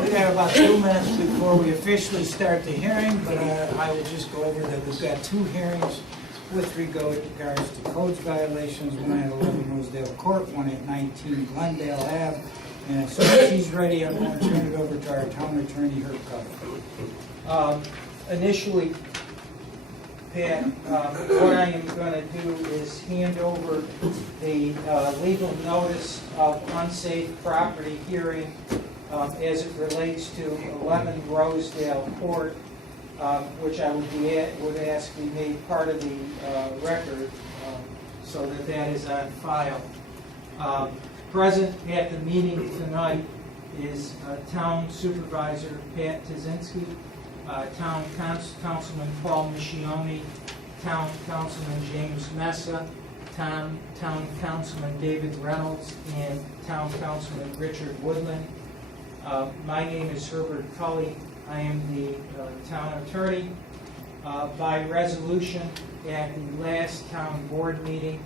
We got about 2 minutes before we officially start the hearing, but I will just go over that we've got 2 hearings with regards to codes violations, one at 11 Rosedale Court, one at 19 Glendale Ave. And as soon as she's ready, I'm going to turn it over to our town attorney, Herb Cutter. Initially, Pat, what I am going to do is hand over the legal notice of unsafe property hearing as it relates to 11 Rosedale Court, which I would ask be made part of the record so that that is on file. Present at the meeting tonight is Town Supervisor Pat Tazinski, Town Councilman Paul Miscioni, Town Councilman James Messa, Town Councilman David Reynolds, and Town Councilman Richard Woodland. My name is Herbert Cully. I am the town attorney. By resolution at the last town board meeting,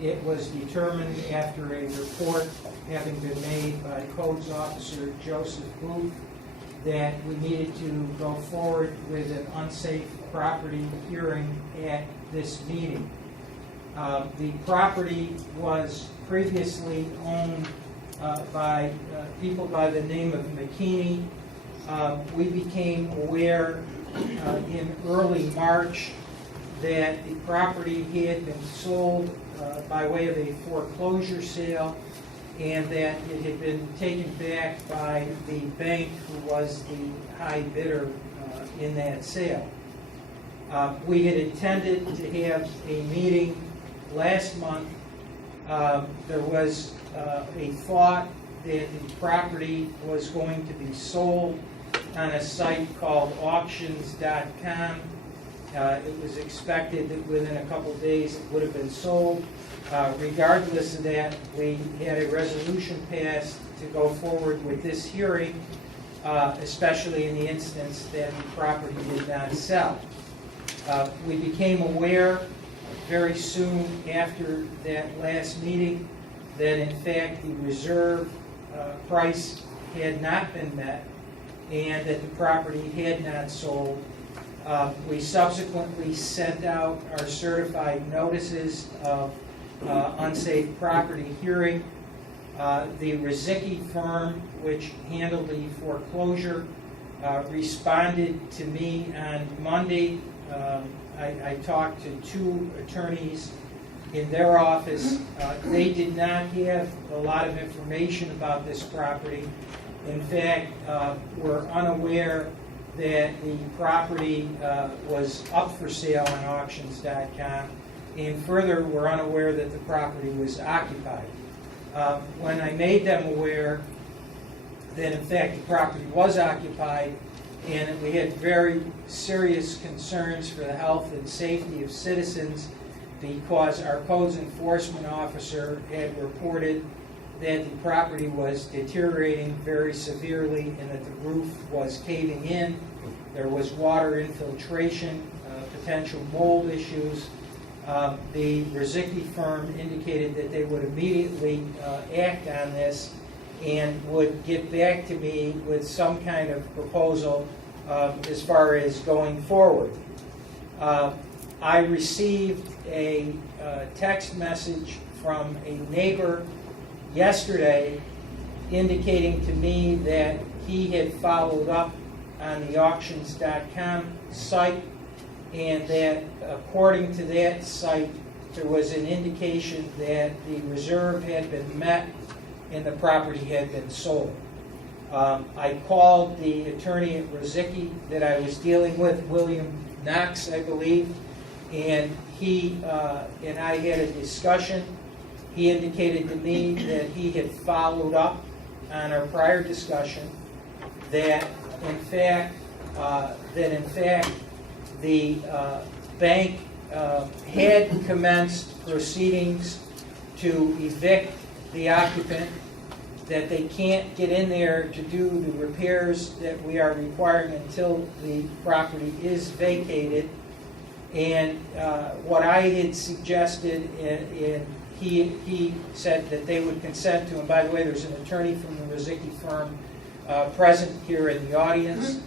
it was determined after a report having been made by Codes Officer Joseph Booth that we needed to go forward with an unsafe property hearing at this meeting. The property was previously owned by people by the name of McKinney. We became aware in early March that the property had been sold by way of a foreclosure sale, and that it had been taken back by the bank who was the high bidder in that sale. We had intended to have a meeting last month. There was a thought that the property was going to be sold on a site called auctions.com. It was expected that within a couple of days it would have been sold. Regardless of that, we had a resolution passed to go forward with this hearing, especially in the instance that the property did not sell. We became aware very soon after that last meeting that in fact the reserve price had not been met and that the property had not sold. We subsequently sent out our certified notices of unsafe property hearing. The Rizicki firm, which handled the foreclosure, responded to me on Monday. I talked to 2 attorneys in their office. They did not have a lot of information about this property. In fact, were unaware that the property was up for sale on auctions.com, and further were unaware that the property was occupied. When I made them aware that in fact the property was occupied and that we had very serious concerns for the health and safety of citizens because our codes enforcement officer had reported that the property was deteriorating very severely and that the roof was caving in. There was water infiltration, potential mold issues. The Rizicki firm indicated that they would immediately act on this and would get back to me with some kind of proposal as far as going forward. I received a text message from a neighbor yesterday indicating to me that he had followed up on the auctions.com site and that according to that site there was an indication that the reserve had been met and the property had been sold. I called the attorney at Rizicki that I was dealing with, William Knox, I believe, and he and I had a discussion. He indicated to me that he had followed up on our prior discussion, that in fact the bank had commenced proceedings to evict the occupant, that they can't get in there to do the repairs that we are requiring until the property is vacated. And what I had suggested, and he said that they would consent to, and by the way, there's an attorney from the Rizicki firm present here in the audience.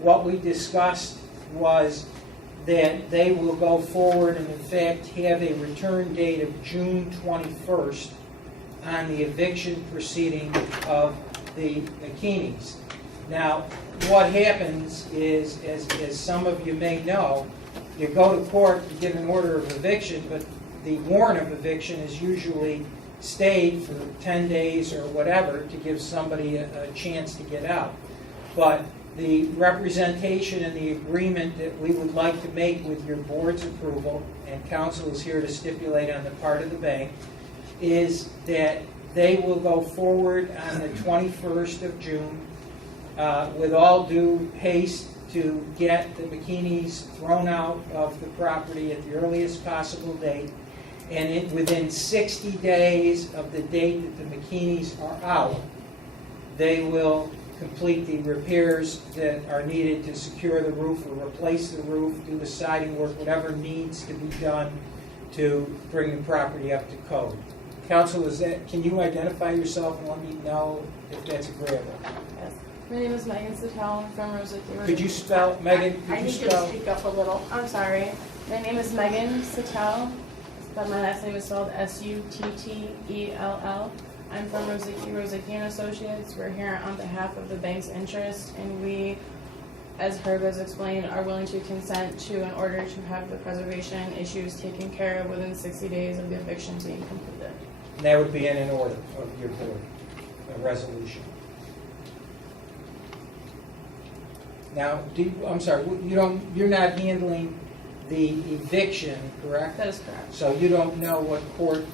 What we discussed was that they will go forward and in fact have a return date of June 21st on the eviction proceeding of the McKinney's. Now, what happens is, as some of you may know, you go to court to get an order of eviction, but the warrant of eviction is usually stayed for 10 days or whatever to give somebody a chance to get out. But the representation and the agreement that we would like to make with your board's approval, and counsel is here to stipulate on the part of the bank, is that they will go forward on the 21st of June with all due haste to get the McKinney's thrown out of the property at the earliest possible date, and within 60 days of the date that the McKinney's are out, they will complete the repairs that are needed to secure the roof or replace the roof, do the siding work, whatever needs to be done to bring the property up to code. Counsel, can you identify yourself and let me know if that's agreeable? Yes. My name is Megan Satel. I'm from Rosedale Court. Could you spell, Megan, I need you to speak up a little. I'm sorry. My name is Megan Satel, but my last name is spelled Suttell. I'm from Rozicki and Associates. We're here on behalf of the bank's interest, and we, as Herb has explained, are willing to consent to an order to have the preservation issues taken care of within 60 days of the eviction being completed. And that would be in an order of your board, a resolution. Now, I'm sorry, you're not handling the eviction, correct? That is correct. So you don't know what court?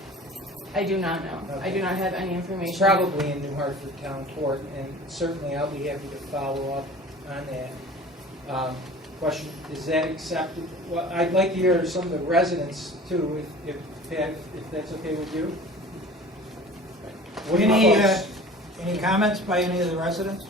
I do not know. Okay. I do not have any information. It's probably in New Hartford Town Court, and certainly I'll be happy to follow up on that. Question, is that accepted? Well, I'd like to hear some of the residents too, if that's okay with you. Any comments by any of the residents?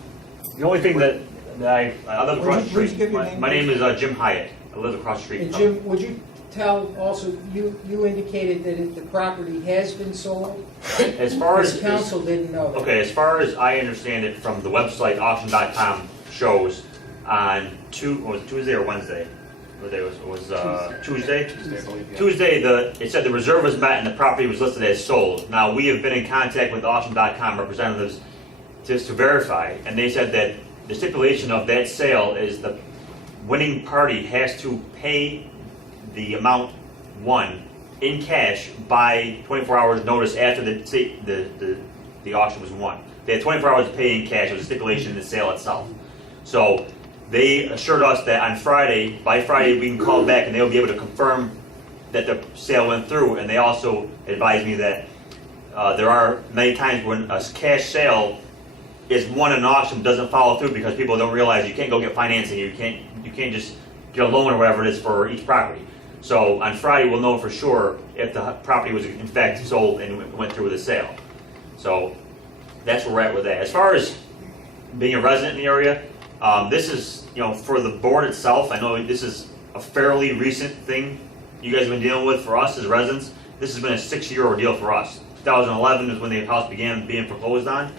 The only thing that I live across the Would you street. give your name, My name is Jim Hyatt. I live across the street. And Jim, would you tell also, you indicated that the property has been sold? As far as council didn't know that. okay, as far as I understand it from the website auction.com shows on Tuesday or Wednesday. What day was Tuesday? Tuesday, it said the reserve was met and the property was listed as sold. Now we have been in contact with auction.com representatives just to verify, and they said that the stipulation of that sale is the winning party has to pay the amount won in cash by 24 hours notice after the auction was won. They had 24 hours to pay in cash. It was a stipulation in the sale itself. So they assured us that on Friday, by Friday, we can call back and they'll be able to confirm that the sale went through. And they also advised me that there are many times when a cash sale is won in an auction doesn't follow through because people don't realize you can't go get financing. You can't just get a loan or whatever it is for each property. So on Friday, we'll know for sure if the property was in fact sold and went through with the sale. So that's where we're at with that. As far as being a resident in the area, this is, for the board itself, I know this is a fairly recent thing you guys have been dealing with. For us as residents, this has been a 6-year ordeal for us. 2011 is when the house began being foreclosed on.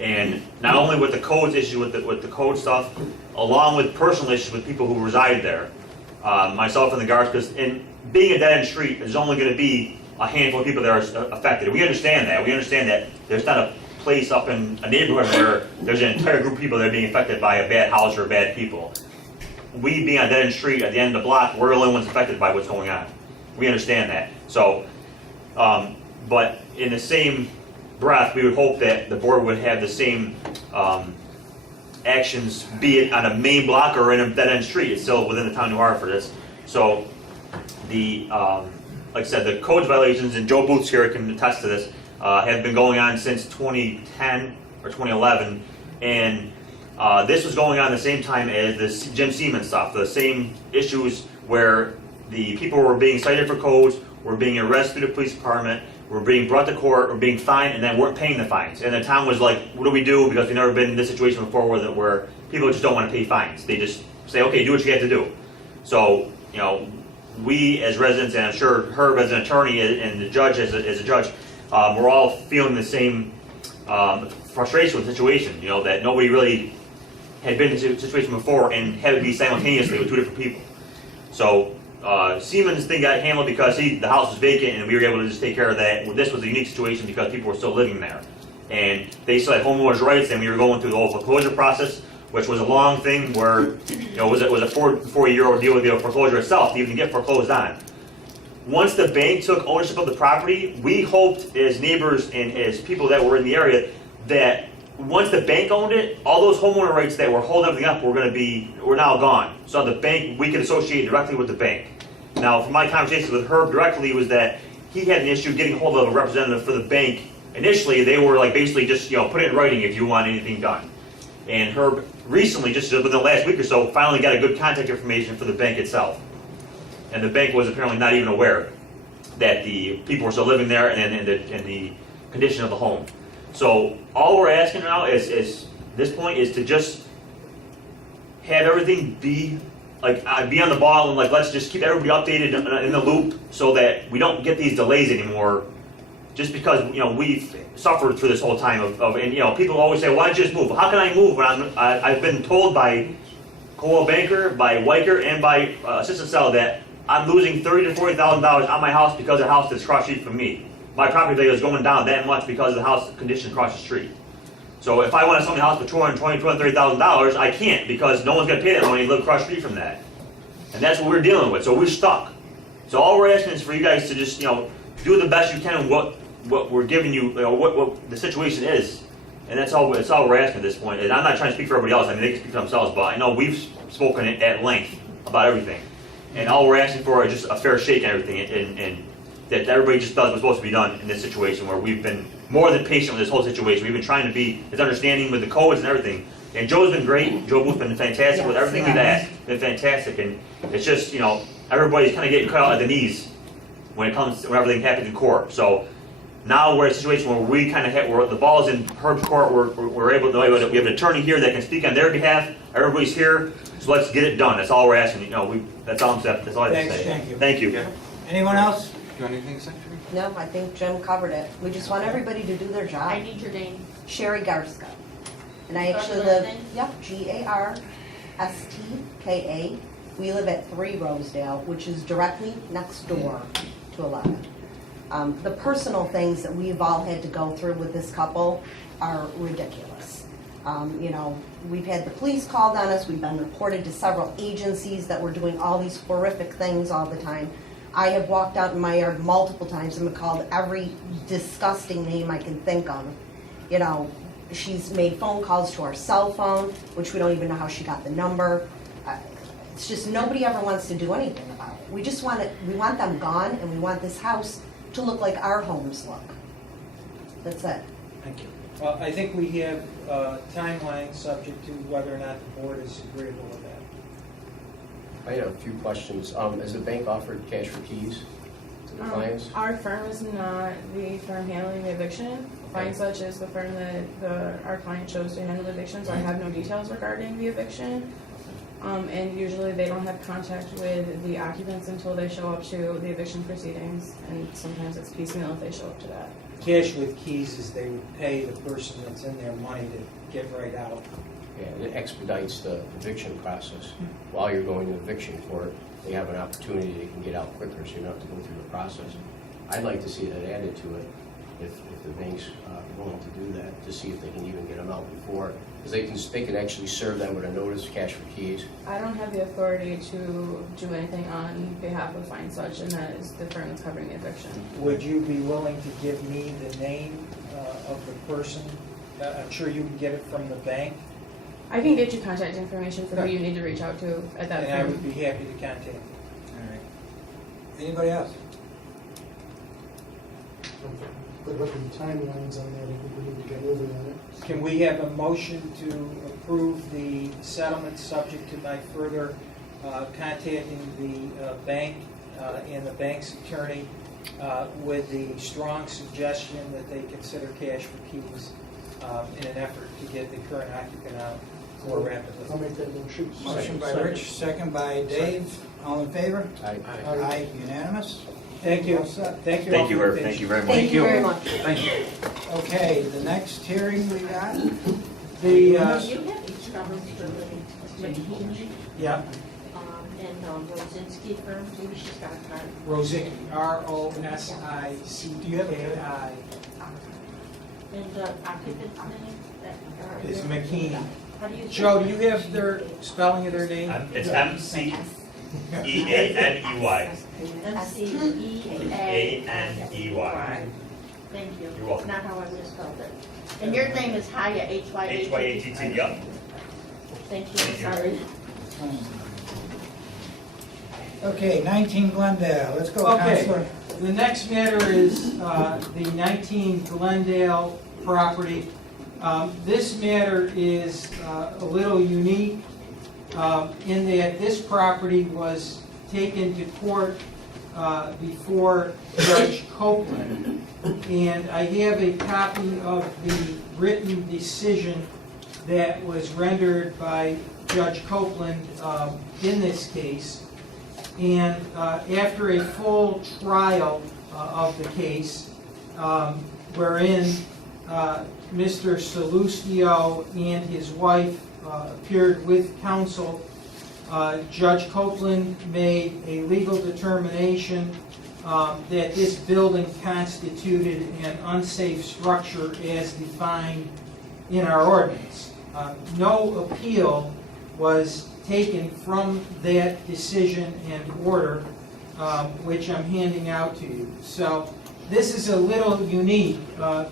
And not only with the codes issue with the code stuff, along with personal issues with people who reside there. Myself and the guards, because in being a dead-end street, there's only going to be a handful of people that are affected. We understand that. We understand that there's not a place up in a neighborhood where there's an entire group of people that are being affected by a bad house or bad people. We being on a dead-end street at the end of the block, we're the only ones affected by what's going on. We understand that. So, but in the same breath, we would hope that the board would have the same actions, be it on a main block or in a dead-end street. It's still within the town of New Hartford. So like I said, the codes violations, and Joe Booth's here can attest to this, have been going on since 2010 or 2011, and this was going on the same time as the Jim Seaman stuff, the same issues where the people were being cited for codes, were being arrested through the police department, were being brought to court, were being fined, and then weren't paying the fines. And the town was like, what do we do? Because we've never been in this situation before where people just don't want to pay fines. They just say, okay, do what you have to do. So, we as residents, and I'm sure Herb as an attorney and the judge as a judge, we're all feeling the same frustration with the situation, that nobody really had been in this situation before and had to be simultaneously with two different people. So Siemens thing got handled because the house was vacant and we were able to just take care of that. Well, this was a unique situation because people were still living there. And they still had homeowners' rights, and we were going through the whole foreclosure process, which was a long thing where, it was a 4-year ordeal with the foreclosure itself to even get foreclosed on. Once the bank took ownership of the property, we hoped as neighbors and as people that were in the area that once the bank owned it, all those homeowner rights that were holding everything up were now gone. So the bank, we could associate directly with the bank. Now, from my conversations with Herb directly, was that he had an issue getting hold of a representative for the bank. Initially, they were like basically just put it in writing if you want anything done. And Herb recently, just within the last week or so, finally got a good contact information for the bank itself. And the bank was apparently not even aware that the people were still living there and the condition of the home. So all we're asking now is this point is to just have everything be on the ball and let's just keep everybody updated in the loop so that we don't get these delays anymore. Just because we've suffered through this whole time and people always say, why don't you just move? How can I move when I've been told by Coldwell Banker, by Weicker, and by Assistant Seller that I'm losing $30,000 to $40,000 on my house because of the house that's across the street from me. My property value is going down that much because of the house condition across the street. So if I want to sell my house for $220,000, $230,000, I can't because no one's going to pay that money and live across the street from that. And that's what we're dealing with. So we're stuck. So all we're asking is for you guys to just do the best you can with what we're giving you, what the situation is. And that's all we're asking at this point. And I'm not trying to speak for everybody else. I mean, they can speak for themselves, but I know we've spoken at length about everything. And all we're asking for is just a fair shake and everything, and that everybody just does what's supposed to be done in this situation where we've been more than patient with this whole situation. We've been trying to be as understanding with the codes and everything. And Joe's been great. Joe Booth's been fantastic with everything we've asked. Been fantastic. And it's just, everybody's kind of getting cut out at the knees when everything happens in court. So now we're in a situation where we kind of where the ball's in Herb's court. We're able to, we have an attorney here that can speak on their behalf. Everybody's here. So let's get it done. That's all we're asking. That's all I have to say. Thank you. Thank you. Anyone else? Do you want anything to say? No, I think Jim covered it. We just want everybody to do their job. I need your name. Sherry Garska. And I Spell actually your live, last name? Garska. We live at 3 Rosedale, which is directly next door to 11. The personal things that we've all had to go through with this couple are ridiculous. We've had the police called on us. We've been reported to several agencies that we're doing all these horrific things all the time. I have walked out in my yard multiple times and been called every disgusting name I can think of. She's made phone calls to our cell phone, which we don't even know how she got the number. It's just nobody ever wants to do anything about it. We just want we want them gone, and we want this house to look like our homes look. That's it. Thank you. Well, I think we have a timeline subject to whether or not the board is agreeable with that. I have a few questions. Has the bank offered cash for keys to the clients? Our firm is not the firm handling the eviction. Fine Such is the firm that our client chose to handle the eviction, so I have no details regarding the eviction. And usually they don't have contact with the occupants until they show up to the eviction proceedings, and sometimes it's piecemeal if they show up to that. Cash with keys is they would pay the person that's in their money to get right out. Yeah, it expedites the eviction process. While you're going to eviction court, they have an opportunity they can get out quicker, so you don't have to go through the process. I'd like to see that added to it, if the bank's willing to do that, to see if they can even get them out before, because they can actually serve them with a notice, cash for keys. I don't have the authority to do anything on behalf of Fine Such, and that is the firm that's covering the eviction. Would you be willing to give me the name of the person? I'm sure you can get it from the bank. I can get you contact information for who you need to reach out to at that And I firm. would be happy to contact you. All right. Anybody else? But looking at the timelines on that, I think we need to get moving on it. Can we have a motion to approve the settlement subject to my further contacting the bank and the bank's attorney with the strong suggestion that they consider cash for keys in an effort to get the current occupant out more I'll rapidly? make that motion. Motion by Rich, second by Dave. All in favor? Aye. Aye, unanimous. Thank you. Thank you. all Thank you, for your Herb. Thank you very much. Thank you very much. Thank you. Okay, the next hearing we got, The, You have each numbers for the McKinsey, yeah, and Rosinski firm, maybe she's got a card. Rosicki, Rosicky. do you have a, And the occupant's name? that- Is McKean. How do you? Joe, do you have their spelling of their name? It's MCEANEY. MCEANEY. Thank you. You're welcome. Not how I would have spelled it. And your name is Haya, H-Y-A-T-T. HYATT, yep. Thank you, sorry. okay, 19 Glendale, let's go, Okay, Counselor. the next matter is the 19 Glendale property. This matter is a little unique in that this property was taken to court before Judge Copeland. And I have a copy of the written decision that was rendered by Judge Copeland in this case. And after a full trial of the case, wherein Mr. Salustio and his wife appeared with counsel, Judge Copeland made a legal determination that this building constituted an unsafe structure as defined in our ordinance. No appeal was taken from that decision and order, which I'm handing out to you. So this is a little unique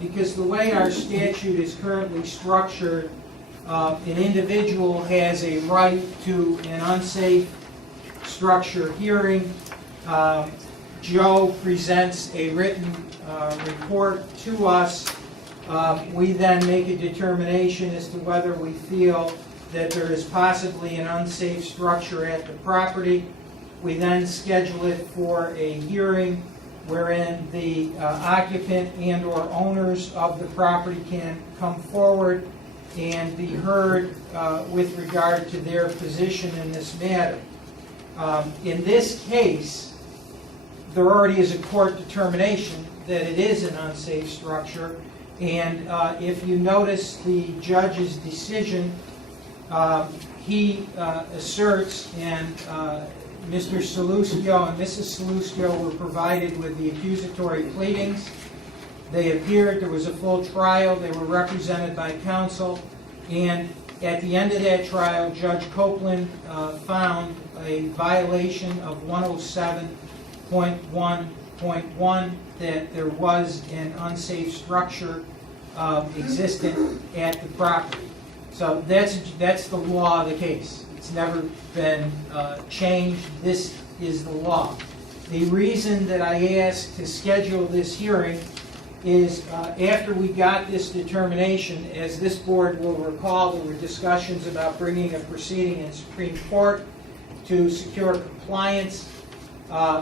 because the way our statute is currently structured, an individual has a right to an unsafe structure hearing. Joe presents a written report to us. We then make a determination as to whether we feel that there is possibly an unsafe structure at the property. We then schedule it for a hearing wherein the occupant and/or owners of the property can come forward and be heard with regard to their position in this matter. In this case, there already is a court determination that it is an unsafe structure, and if you notice the judge's decision, he asserts, and Mr. Salustio and Mrs. Salustio were provided with the accusatory pleadings. They appeared, there was a full trial, they were represented by counsel, and at the end of that trial, Judge Copeland found a violation of 107.1.1 that there was an unsafe structure existent at the property. So that's the law of the case. It's never been changed. This is the law. The reason that I asked to schedule this hearing is after we got this determination, as this board will recall, there were discussions about bringing a proceeding in Supreme Court to secure compliance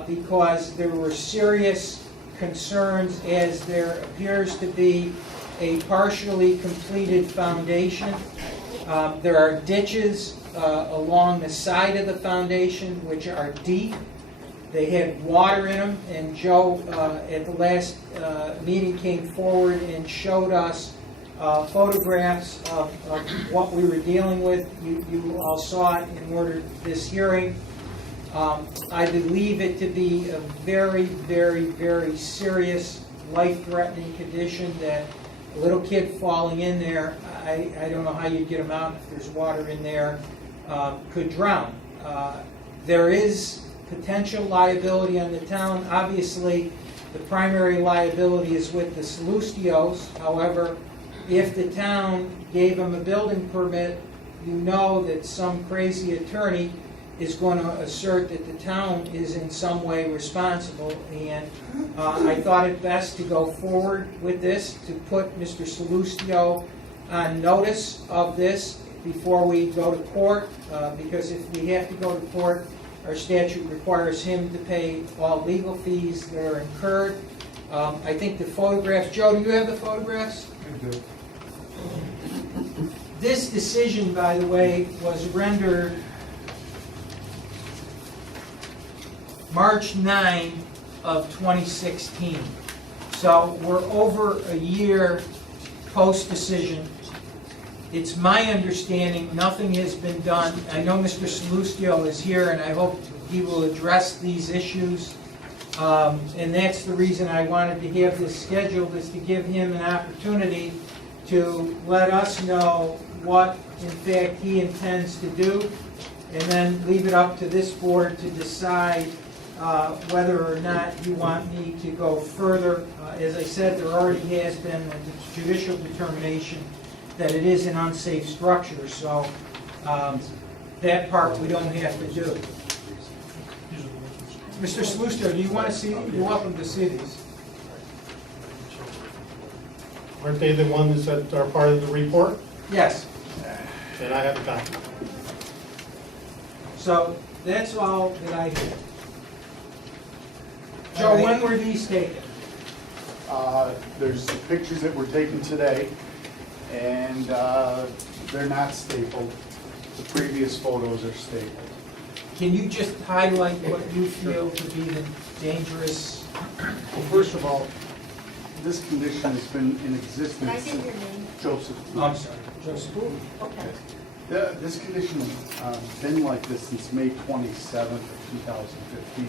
because there were serious concerns as there appears to be a partially completed foundation. There are ditches along the side of the foundation which are deep. They had water in them, and Joe at the last meeting came forward and showed us photographs of what we were dealing with. You all saw it in order this hearing. I believe it to be a very, very, very serious, life-threatening condition that a little kid falling in there, I don't know how you'd get them out if there's water in there, could drown. There is potential liability on the town. Obviously, the primary liability is with the Salustios. However, if the town gave them a building permit, you know that some crazy attorney is going to assert that the town is in some way responsible. And I thought it best to go forward with this, to put Mr. Salustio on notice of this before we go to court, because if we have to go to court, our statute requires him to pay all legal fees that are incurred. I think the photographs, Joe, do you have the photographs? I do. This decision, by the way, was rendered March 9 of 2016. So we're over a year post-decision. It's my understanding nothing has been done. I know Mr. Salustio is here, and I hope he will address these issues. And that's the reason I wanted to have this scheduled, is to give him an opportunity to let us know what, in fact, he intends to do, and then leave it up to this board to decide whether or not you want me to go further. As I said, there already has been a judicial determination that it is an unsafe structure, so that part we don't have to do. Mr. Salustio, do you want to see, you're welcome to see these. Aren't they the ones that are part of the report? Yes. Then I have a copy. So that's all that I have. Joe, when were these taken? There's pictures that were taken today, and they're not stapled. The previous photos are stapled. Can you just highlight what you feel to be the dangerous? Well, first of all, this condition has been in existence. Can I get your name? Joseph. Oh, I'm sorry, Joseph. Okay. This condition has been like this since May 27th of 2015.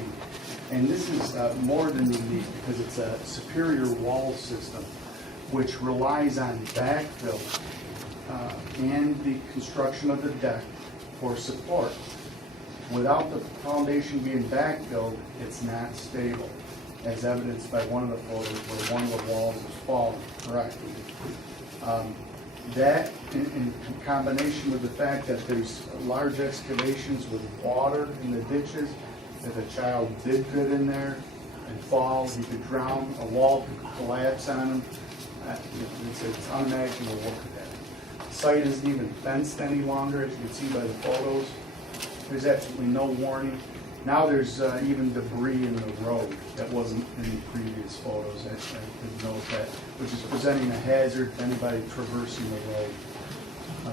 And this is more than unique because it's a superior wall system which relies on backfill and the construction of the deck for support. Without the foundation being backfilled, it's not stable, as evidenced by one of the photos where one of the walls is falling correctly. That, in combination with the fact that there's large excavations with water in the ditches, if a child did get in there and fall, he could drown, a wall could collapse on him. It's unimaginable to look at that. The site isn't even fenced any longer, as you can see by the photos. There's absolutely no warning. Now there's even debris in the road that wasn't in the previous photos. I could note that, which is presenting a hazard to anybody traversing the road.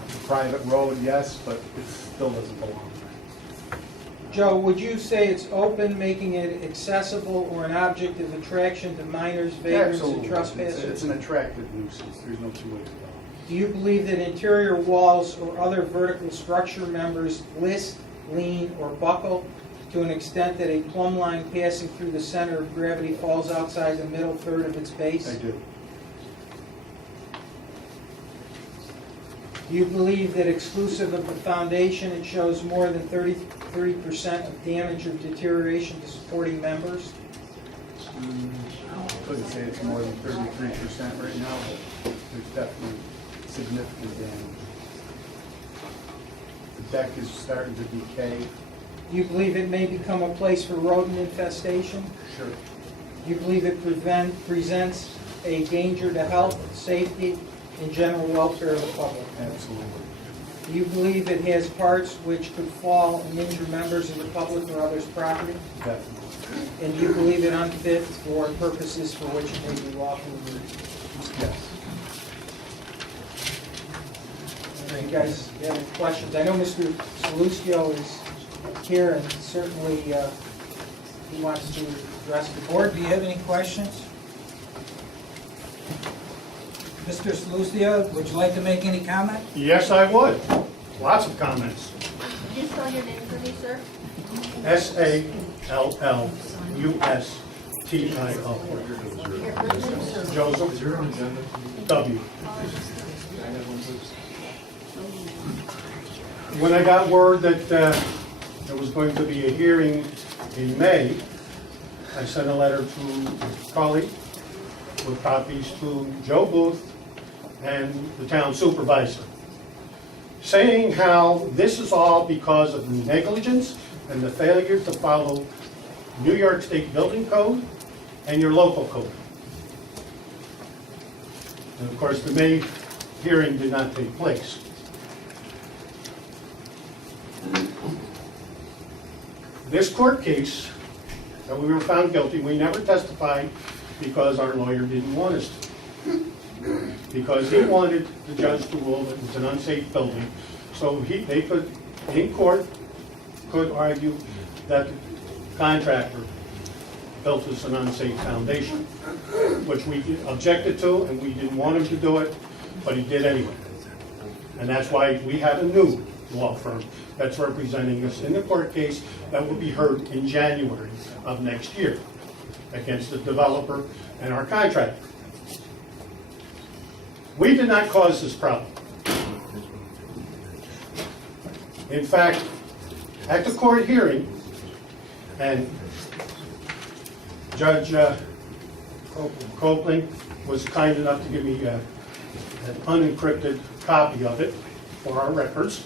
It's a private road, yes, but it still doesn't belong there. Joe, would you say it's open, making it accessible, or an object of attraction to minors, vagrants, and Absolutely. trespassers? It's an attractive nuisance. There's no two ways about it. Do you believe that interior walls or other vertical structure members list, lean, or buckle to an extent that a plumb line passing through the center of gravity falls outside the middle third of its base? I do. Do you believe that exclusive of the foundation, it shows more than 33% of damage or deterioration to supporting members? I couldn't say it's more than 33% right now, but there's definitely significant damage. The deck is starting to decay. Do you believe it may become a place for rodent infestation? Sure. Do you believe it presents a danger to health, safety, and general welfare of the public? Absolutely. Do you believe it has parts which could fall and injure members of the public or others' property? Definitely. And do you believe it unfit for purposes for which it may be lawfully used? Yes. You guys have any questions? I know Mr. Salustio is here, and certainly he wants to address the board. Do you have any questions? Mr. Salustio, would you like to make any comment? Yes, I would. Lots of comments. Could you spell your name for me, sir? Sallustio. Your first name, sir? Joseph W. When I got word that there was going to be a hearing in May, I sent a letter to Carly with copies to Joe Booth and the town supervisor, saying how this is all because of negligence and the failure to follow New York State Building Code and your local code. And of course, the May hearing did not take place. This court case, that we were found guilty, we never testified because our lawyer didn't want us to. Because he wanted the judge to rule that it was an unsafe building, so they could, in court, could argue that the contractor built us an unsafe foundation, which we objected to, and we didn't want him to do it, but he did anyway. And that's why we have a new law firm that's representing us in the court case that will be heard in January of next year against the developer and our contractor. We did not cause this problem. In fact, at the court hearing, and Judge Copeland was kind enough to give me an unencrypted copy of it for our records,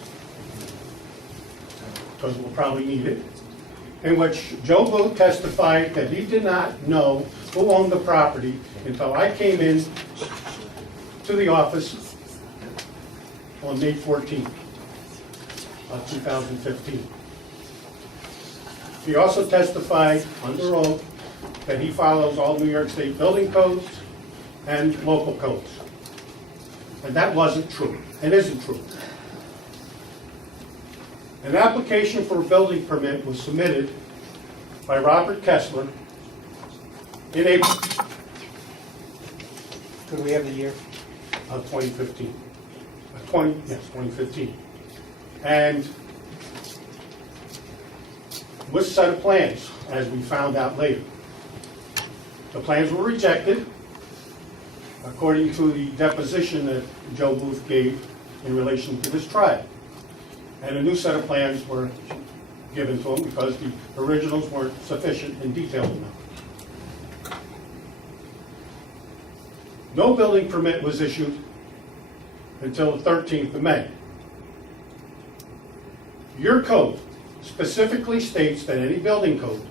because we'll probably need it, in which Joe Booth testified that he did not know who owned the property until I came in to the office on May 14th of 2015. He also testified under oath that he follows all New York State building codes and local codes. And that wasn't true. It isn't true. An application for a building permit was submitted by Robert Kessler in April Could we have the year? of 2015. 2015. And with a set of plans, as we found out later. The plans were rejected, according to the deposition that Joe Booth gave in relation to this trial. And a new set of plans were given to him because the originals weren't sufficient and detailed enough. No building permit was issued until the 13th of May. Your code specifically states that any building code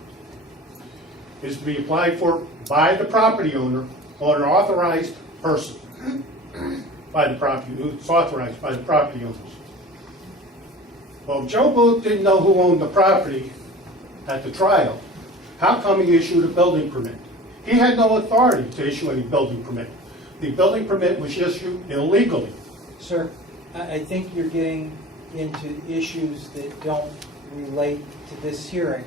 is to be applied for by the property owner or an authorized person by the property, it's authorized by the property owners. Well, if Joe Booth didn't know who owned the property at the trial, how come he issued a building permit? He had no authority to issue any building permit. The building permit was issued illegally. Sir, I think you're getting into issues that don't relate to this hearing.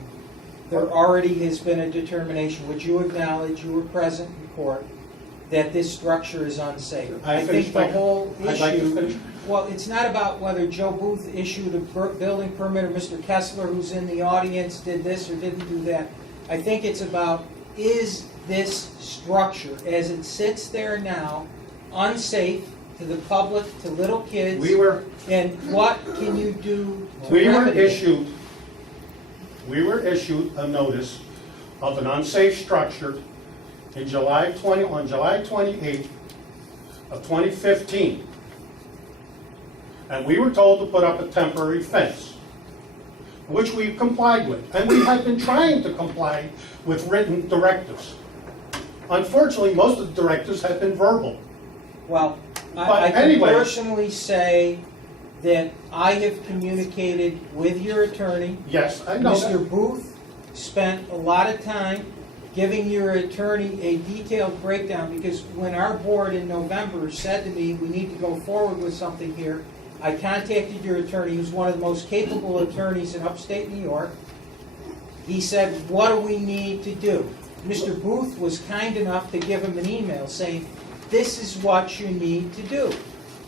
There already has been a determination, which you acknowledge, you were present in court, that this structure is unsafe. I think the whole issue, well, it's not about whether Joe Booth issued a building permit or Mr. Kessler, who's in the audience, did this or didn't do that. I think it's about, is this structure, as it sits there now, unsafe to the public, to little kids? And what can you do to remedy it? We were issued a notice of an unsafe structure in on July 28th of 2015. And we were told to put up a temporary fence, which we complied with. And we have been trying to comply with written directives. Unfortunately, most of the directives have been verbal. Well, But I can anyway. personally say that I have communicated with your attorney. Yes, I know that. Mr. Booth spent a lot of time giving your attorney a detailed breakdown, because when our board in November said to me, we need to go forward with something here, I contacted your attorney, who's one of the most capable attorneys in upstate New York. He said, what do we need to do? Mr. Booth was kind enough to give him an email saying, this is what you need to do.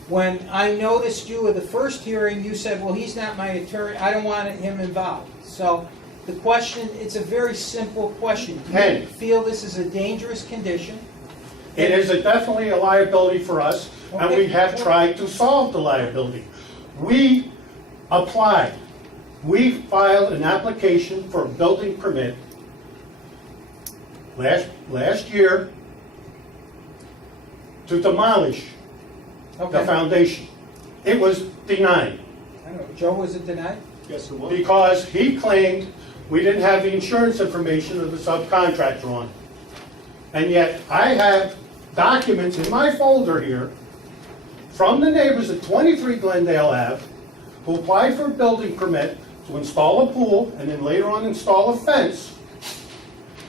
When I noticed you at the first hearing, you said, well, he's not my attorney, I don't want him involved. So the question, it's a very simple question. Do you feel this is a dangerous condition? It is definitely a liability for us, and we have tried to solve the liability. We applied. We filed an application for a building permit last year to demolish the foundation. It was denied. I don't know, Joe, was it denied? Yes, it was. Because he claimed we didn't have the insurance information of the subcontractor on it. And yet, I have documents in my folder here from the neighbors at 23 Glendale Ave who applied for a building permit to install a pool and then later on install a fence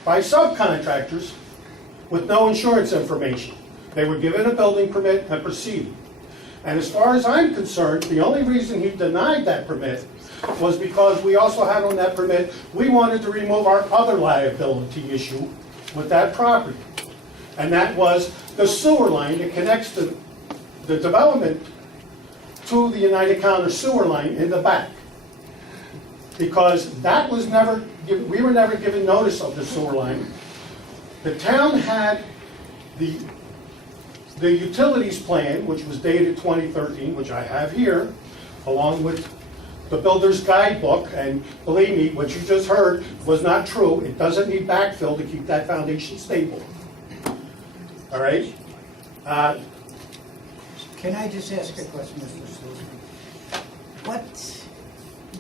by subcontractors with no insurance information. They were given a building permit and proceeded. And as far as I'm concerned, the only reason he denied that permit was because we also had on that permit, we wanted to remove our other liability issue with that property. And that was the sewer line that connects the development to the United Counter sewer line in the back. Because that was never, we were never given notice of the sewer line. The town had the utilities plan, which was dated 2013, which I have here, along with the builder's guidebook, and believe me, what you just heard was not true. It doesn't need backfill to keep that foundation stable. All right? Can I just ask a question, Mr. Slusky?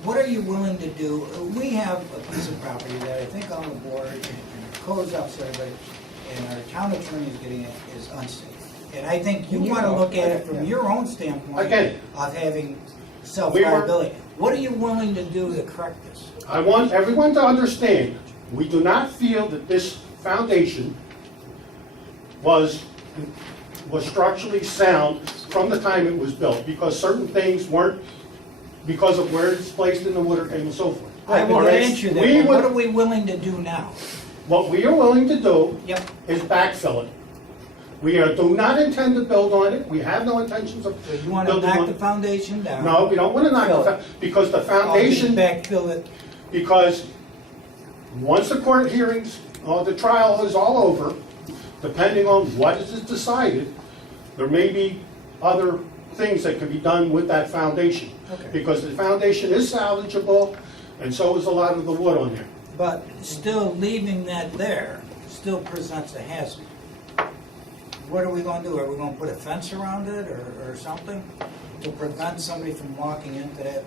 What are you willing to do? We have a piece of property that I think on the board, and the codes officer, and our town attorney is getting it, is unsafe. And I think you want to look at it from your own standpoint Again. of having self-liability. What are you willing to do to correct this? I want everyone to understand, we do not feel that this foundation was structurally sound from the time it was built, because certain things weren't, because of where it's placed in the water table and so forth. I will grant you that, We but what would- are we willing to do now? What we are willing to do Yep. is backfill it. Do not intend to build on it, we have no intentions of So you want to building knock on the it. foundation down? No, we don't want to knock Fill the, because the foundation, Backfill it. because once the court hearings, or the trial is all over, depending on what is decided, there may be other things that can be done with that foundation. Okay. Because the foundation is salvageable, and so is a lot of the wood on there. But still leaving that there still presents a hazard. What are we going to do? Are we going to put a fence around it or something to prevent somebody from walking into that,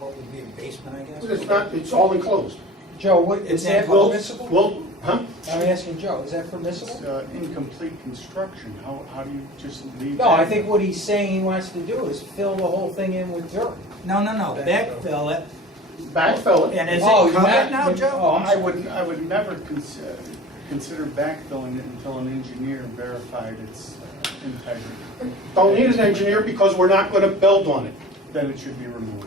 what would be a basement, I guess? It's not, it's all enclosed. Joe, what, is that We'll- permissible? Huh? I'm asking Joe, is that permissible? It's incomplete construction, how do you just leave? No, I that? think what he's saying he wants to do is fill the whole thing in with dirt. No, backfill it. Backfill it. And is Oh, it you covered meant- now, Joe? Oh, I'm I would never consider backfilling it until an engineer verified its integrity. Don't need an engineer because we're not going to build on it. Then it should be removed.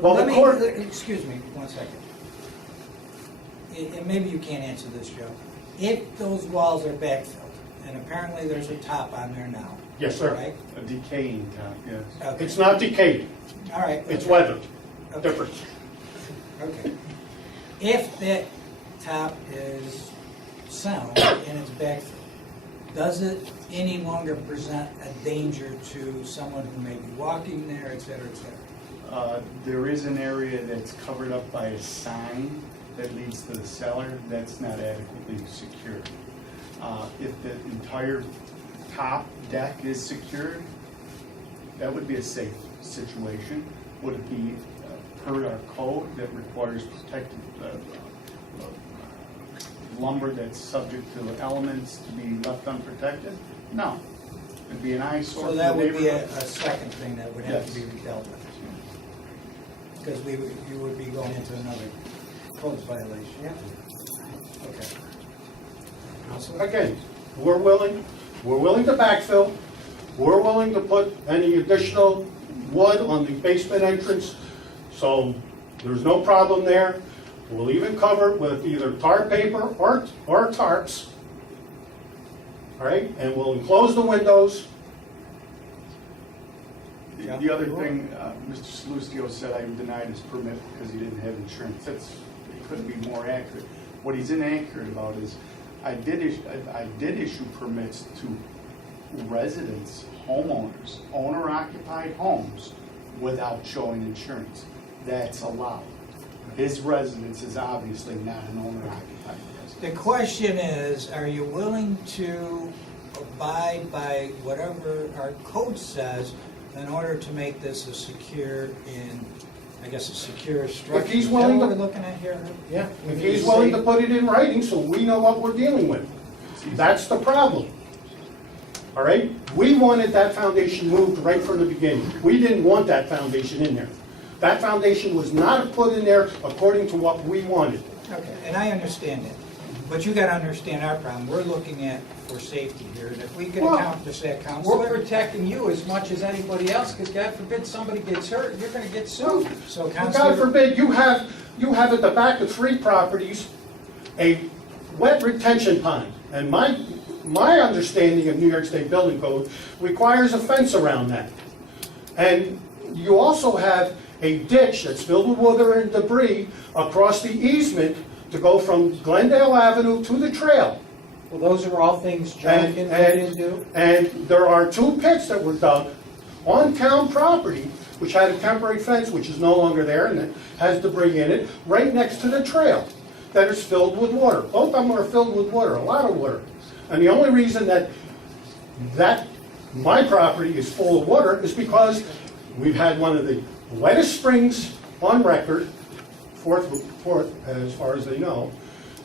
Well, the court- Excuse me, 1 second. And maybe you can't answer this, Joe. If those walls are backfilled, and apparently there's a top on there now, Yes, sir. right? A decaying top, yes. Okay. It's not decayed, All right. it's okay. weathered. Okay. Difference. Okay. If that top is sound and it's backfilled, does it any longer present a danger to someone who may be walking there, et cetera, et cetera? There is an area that's covered up by a sign that leads to the cellar, that's not adequately secured. If the entire top deck is secured, that would be a safe situation. Would it be per our code that requires protected lumber that's subject to elements to be left unprotected? No. It'd be an eyesore So for that the would be neighborhood. a second thing that would have to Yes. be dealt with. Because you would be going into another codes violation. Yeah. Okay. Counselor? Again, we're willing to backfill, we're willing to put any additional wood on the basement entrance, so there's no problem there. We'll even cover it with either tar paper or tarps. All right, and we'll enclose the windows. The other thing, Mr. Salustio said I denied his permit because he didn't have insurance. It couldn't be more accurate. What he's inaccurate about is I did issue permits to residents, homeowners, owner-occupied homes without showing insurance. That's allowed. His residence is obviously not an owner-occupied residence. The question is, are you willing to abide by whatever our code says in order to make this a secure and, I guess, a secure structure? If he's Is that willing what to- we're looking at here? Yeah. If he's willing to put it in writing so we know what we're dealing with. That's the problem. All right? We wanted that foundation moved right from the beginning. We didn't want that foundation in there. That foundation was not put in there according to what we wanted. Okay, and I understand that. But you gotta understand our problem. We're looking at for safety here, and if we can Well, accomplish that, We're Counselor. protecting you as much as anybody else, because God forbid somebody gets hurt, you're gonna get sued. So God Counselor, forbid, you have at the back of 3 properties, a wet retention pond. And my understanding of New York State Building Code requires a fence around that. And you also have a ditch that's filled with water and debris across the easement to go from Glendale Avenue to the trail. Well, those are all things Joe And, can do. and there are 2 pits that were dug on town property, which had a temporary fence, which is no longer there, and it has debris in it, right next to the trail, that is filled with water. Both of them are filled with water, a lot of water. And the only reason that my property is full of water is because we've had one of the wettest springs on record, fourth as far as they know,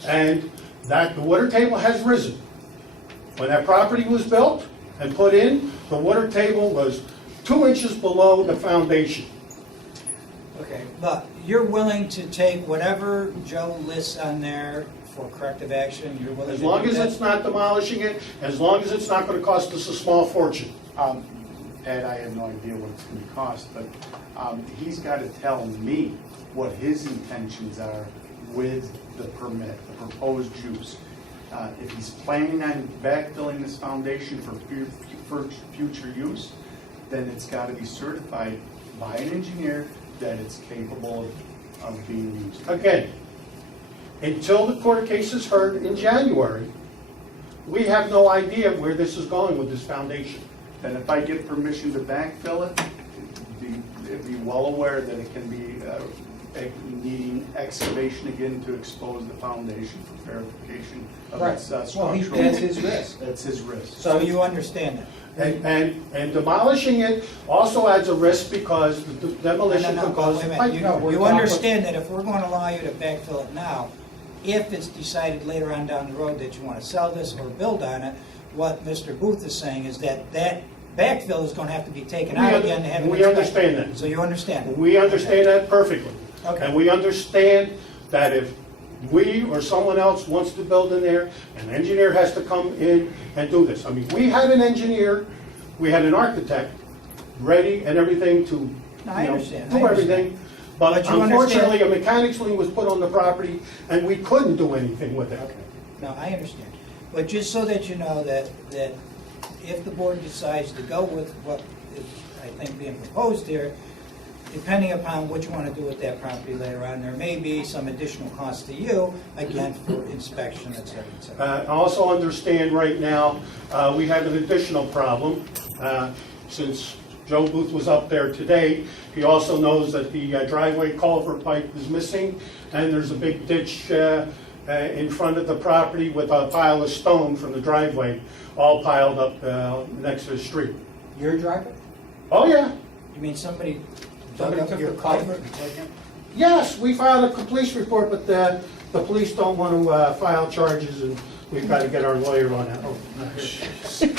and that the water table has risen. When that property was built and put in, the water table was 2 inches below the foundation. okay, but you're willing to take whatever Joe lists on there for corrective action, you're willing to As do long as that? it's not demolishing it, as long as it's not gonna cost us a small fortune. Ed, I have no idea what it's gonna cost, but he's gotta tell me what his intentions are with the permit, the proposed use. If he's planning on backfilling this foundation for future use, then it's gotta be certified by an engineer that it's capable of being used. Again, until the court case is heard in January, we have no idea where this is going with this foundation. And if I get permission to backfill it, it'd be well aware that it can be needing excavation again to expose the foundation for verification of Right. its Well, structural. that's his risk. That's his risk. So you understand that? And demolishing it also adds a risk because the demolition No, could cause wait a pipe. minute. No, we're You talking- understand that if we're going to allow you to backfill it now, if it's decided later on down the road that you want to sell this or build on it, what Mr. Booth is saying is that that backfill is going to have to be taken out again to have it We inspected. understand that. So you understand? We understand that perfectly. Okay. And we understand that if we or someone else wants to build in there, an engineer has to come in and do this. I mean, we had an engineer, we had an architect ready and everything to, No, I understand. do everything. But But you unfortunately, understand- a mechanics lien was put on the property and we couldn't do anything with it. No, I understand. But just so that you know that if the board decides to go with what is, I think, being proposed here, depending upon what you want to do with that property later on, there may be some additional cost to you, again, for inspection, et cetera, et cetera. I also understand right now, we have an additional problem. Since Joe Booth was up there today, he also knows that the driveway culvert pipe is missing, and there's a big ditch in front of the property with a pile of stone from the driveway, all piled up next to the street. Your driver? Oh, yeah. You mean somebody dug Somebody up took your the pipe? culvert and taken it? Yes, we filed a police report, but the police don't want to file charges, and we've got to get our lawyer on that. Oh, not here.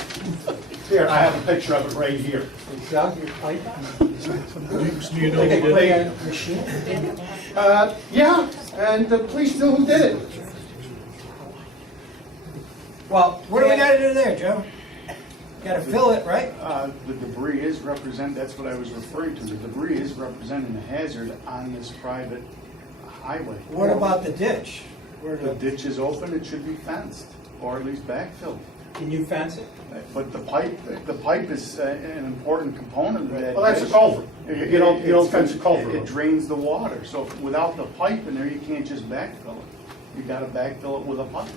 Here, I have a picture of it right here. They dug your pipe out? Do you know who did it? Machine? Yeah, and the police knew who did it. Well, What do we got to do there, Joe? Got to fill it, right? The debris is that's what I was referring to. The debris is representing a hazard on this private highway. What about the ditch? Where The ditch is open, it should be fenced, or at least backfilled. Can you fence it? But the pipe is an important component of that. Well, that's a ditch. culvert. You don't fence a It culvert. drains the water, so without the pipe in there, you can't just backfill it. You gotta backfill it with a pipe.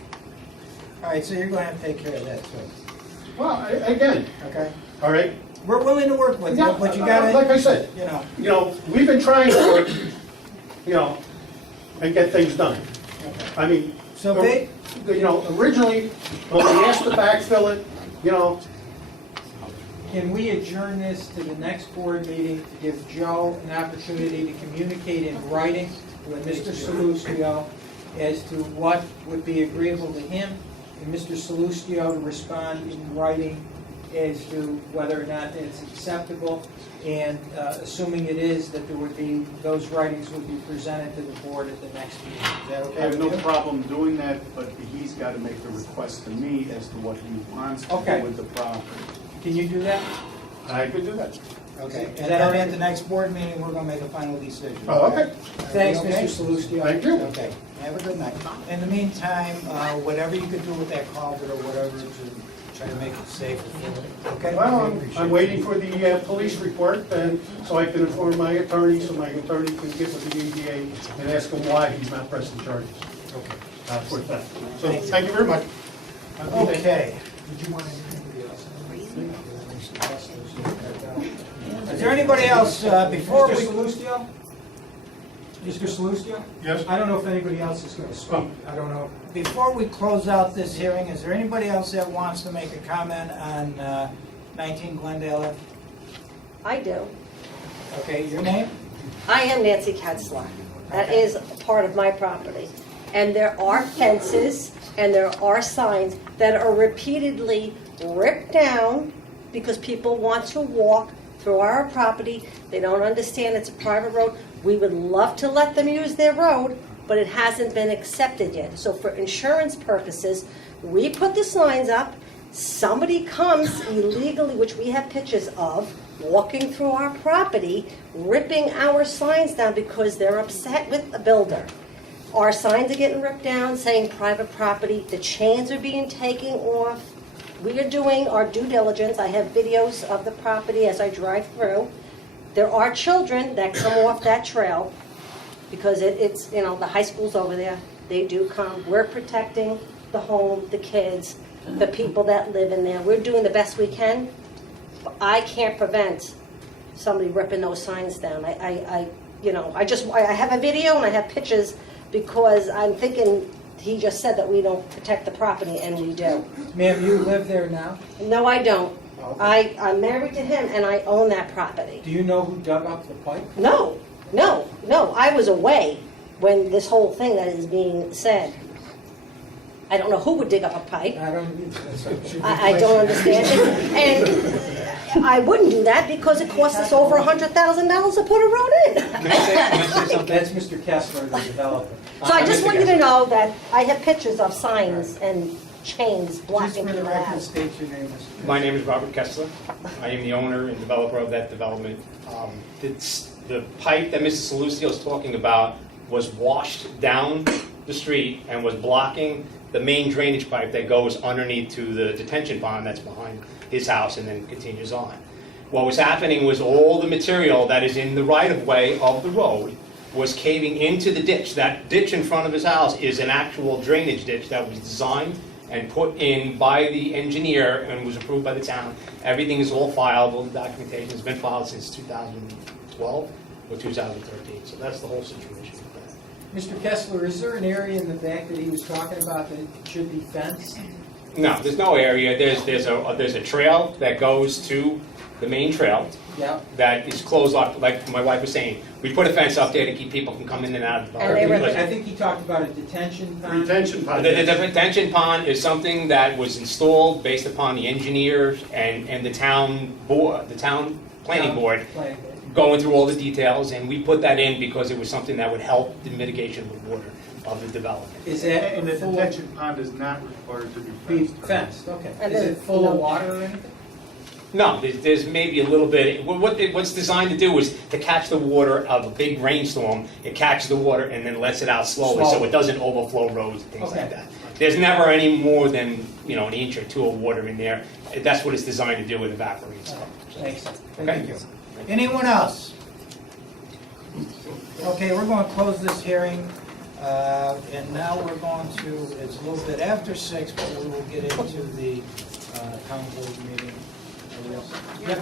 All right, so you're going to have to take care of that, too. Well, again, Okay? all right? We're willing to work with you, Yeah, but you got to, like I said, you know. we've been trying to work, and get things done. I mean, So they, originally, when we asked to backfill it, Can we adjourn this to the next board meeting to give Joe an opportunity to communicate in writing with Mr. Salustio as to what would be agreeable to him, and Mr. Salustio to respond in writing as to whether or not it's acceptable, and assuming it is, that there would be, those writings would be presented to the board at the next meeting. Is that I okay have with no you? problem doing that, but he's got to make the request to me as to what he wants to Okay. do with the property. Can you do that? I could do that. Okay, Is and that then all right? at the next board meeting, we're gonna make a final decision. Oh, okay. Thanks, Okay. Mr. Salustio. Thank you. Okay, have a good night. In the meantime, whatever you could do with that culvert or whatever to try to make it safer, okay? Well, I'm waiting for the police report, and so I can inform my attorney, so my attorney can get with the EDA and ask him why he's not pressing charges for theft. So, thank you very much. Okay. Is there anybody else, before Mr. we... Salustio? Mr. Salustio? Yes? I don't know if anybody else is going to speak. I don't know. Before we close out this hearing, is there anybody else that wants to make a comment on 19 Glendale Ave? I do. Okay, your name? I am Nancy Katzler. That Okay. is part of my property. And there are fences and there are signs that are repeatedly ripped down because people want to walk through our property. They don't understand it's a private road. We would love to let them use their road, but it hasn't been accepted yet. So for insurance purposes, we put the signs up. Somebody comes illegally, which we have pictures of, walking through our property, ripping our signs down because they're upset with the builder. Our signs are getting ripped down saying private property. The chains are being taken off. We are doing our due diligence. I have videos of the property as I drive through. There are children that come off that trail because it's, you know, the high school's over there. They do come. We're protecting the home, the kids, the people that live in there. We're doing the best we can. But I can't prevent somebody ripping those signs down. I have a video and I have pictures because I'm thinking he just said that we don't protect the property, and we do. Ma'am, you live there now? No, I don't. Okay. I'm married to him, and I own that property. Do you know who dug up the pipe? No. I was away when this whole thing that is being said. I don't know who would dig up a pipe. I don't, I don't understand it. And I wouldn't do that because it costs us over $100,000 to put a road in. That's Mr. Kessler, the developer. So I just want you to know that I have pictures of signs and chains Just blocking for the people record, out. state your name. Mr. My name is Robert Kessler. I am the owner and developer of that development. The pipe that Mr. Salustio is talking about was washed down the street and was blocking the main drainage pipe that goes underneath to the detention pond that's behind his house and then continues on. What was happening was all the material that is in the right-of-way of the road was caving into the ditch. That ditch in front of his house is an actual drainage ditch that was designed and put in by the engineer and was approved by the town. Everything is all filed, all the documentation has been filed since 2012 or 2013. So that's the whole situation with that. Mr. Kessler, is there an area in the back that he was talking about that should be fenced? No, there's no area. There's a trail that goes to the main trail Yeah. that is closed off, like my wife was saying. We put a fence up there to keep people from coming in and out of the And they park. were- I think he talked about a detention pond. Retention pond. The detention pond is something that was installed based upon the engineers and the town board, the town planning board, Planning board. going through all the details, and we put that in because it was something that would help the mitigation of the water of the development. Is that And the full detention pond is not required to be be fenced. fenced? Okay. And Is then- it full of water or anything? No, there's maybe a little bit. What's designed to do is to catch the water of a big rainstorm. It catches the water and then lets it out slowly, so it doesn't overflow roads and things Okay. like that. There's never any more than an inch or two of water in there. That's what it's designed to do, it evaporates. Thanks. Okay. Anyone else? Okay, we're going to close this hearing, and now we're going to, it's a little bit after 6, but we will get into the town board meeting. Yep.